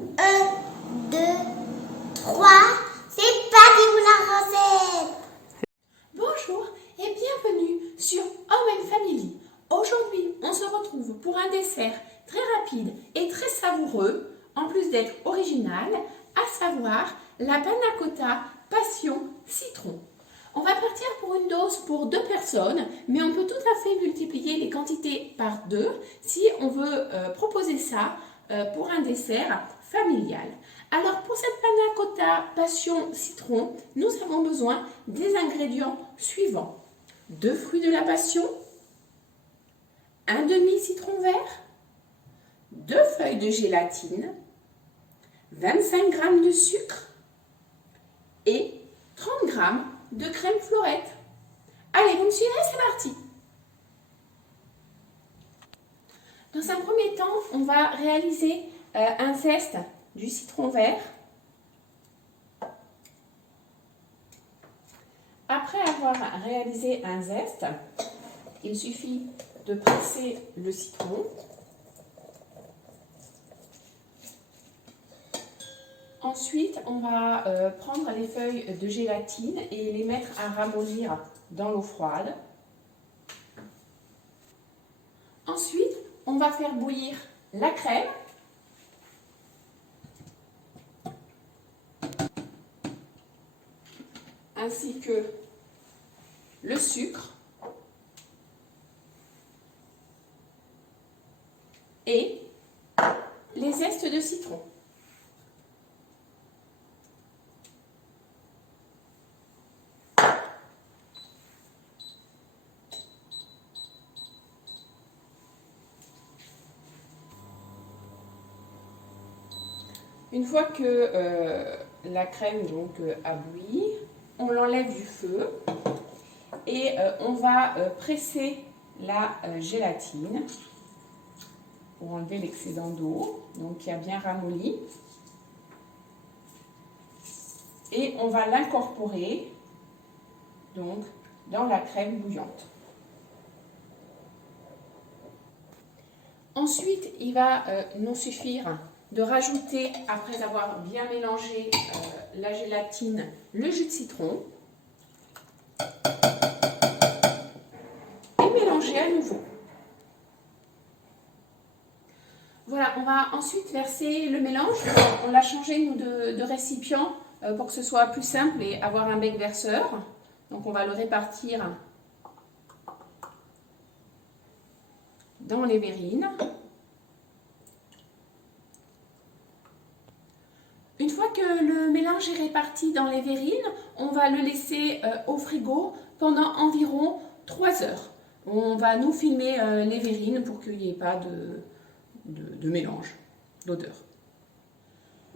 Un, deux, trois. C'est parti pour la recette. Bonjour et bienvenue sur Home & Family. Aujourd'hui, on se retrouve pour un dessert très rapide et très savoureux, en plus d'être original, à savoir la panna cotta passion citron. On va partir pour une dose pour 2 personnes, mais on peut tout à fait multiplier les quantités par 2 si on veut proposer ça pour un dessert familial. Alors pour cette panna cotta passion citron, nous avons besoin des ingrédients suivants. 2 fruits de la passion, un demi citron vert, 2 feuilles de gélatine, 25 g de sucre et 30 g de crème fleurette. Allez, vous me suivez, c'est parti. Dans un premier temps, on va réaliser un zeste du citron vert. Après avoir réalisé un zeste, il suffit de presser le citron. Ensuite, on va prendre les feuilles de gélatine et les mettre à ramollir dans l'eau froide. Ensuite, on va faire bouillir la crème. Ainsi que le sucre et les zestes de citron. Une fois que la crème a bouilli, on l'enlève du feu et on va presser la gélatine pour enlever l'excédent d'eau, donc qui a bien ramolli. Et on va l'incorporer donc dans la crème bouillante. Ensuite, il va nous suffire de rajouter, après avoir bien mélangé la gélatine, le jus de citron et mélanger à nouveau. Voilà, on va ensuite verser le mélange. On l'a changé nous de récipient pour que ce soit plus simple et avoir un bec verseur. Donc on va le répartir dans les verrines. Une fois que le mélange est réparti dans les verrines, on va le laisser au frigo pendant environ 3 heures. On va nous filmer les verrines pour qu'il n'y ait pas de mélange, d'odeur.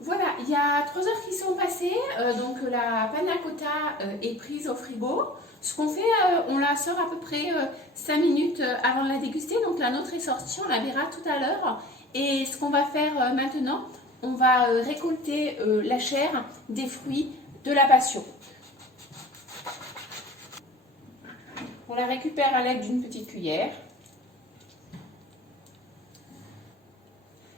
Voilà, il y a 3 heures qui sont passées, donc la panna cotta est prise au frigo. Ce qu'on fait, on la sort à peu près 5 minutes avant de la déguster, donc la nôtre est sortie, on la verra tout à l'heure. Et ce qu'on va faire maintenant, on va récolter la chair des fruits de la passion. On la récupère à l'aide d'une petite cuillère.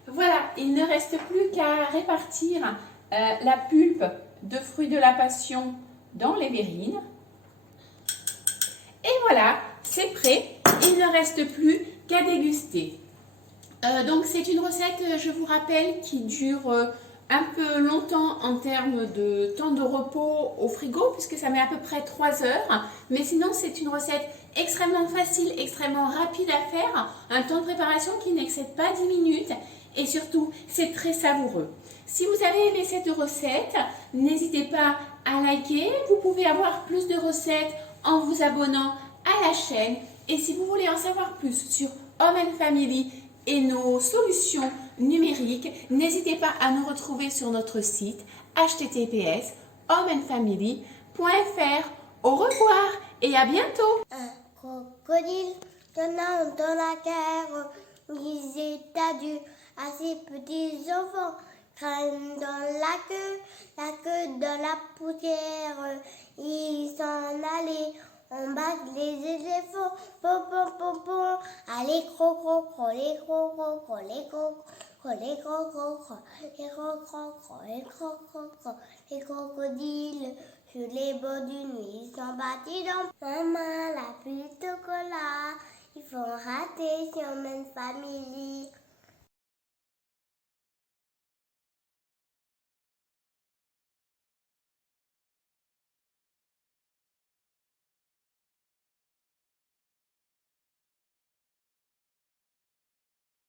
Voilà, il ne reste plus qu'à répartir la pulpe de fruits de la passion dans les verrines. Et voilà, c'est prêt. Il ne reste plus qu'à déguster. Donc c'est une recette, je vous rappelle, qui dure un peu longtemps en termes de temps de repos au frigo, puisque ça met à peu près 3 heures. Mais sinon, c'est une recette extrêmement facile, extrêmement rapide à faire. Un temps de préparation qui n'excède pas 10 minutes. Et surtout, c'est très savoureux. Si vous avez aimé cette recette, n'hésitez pas à liker. Vous pouvez avoir plus de recettes en vous abonnant à la chaîne. Et si vous voulez en savoir plus sur Home & Family et nos solutions numériques, n'hésitez pas à nous retrouver sur notre site https://homeandfamily.fr. Au revoir et à bientôt. Un crocodile tenant dans la terre disait adieu à ses petits enfants. Crâne dans la queue dans la poussière. Ils s'en allaient. On bat les éléphants, pom pom pom pom. Allez, cro cro cro, les cro cro cro, les cro les gros gros gros, les gros gros gros, les gros gros gros, les crocodiles sur les bords du Nil sont bâtis dans maman la pluie de chocolat. Ils font rater sur même famille.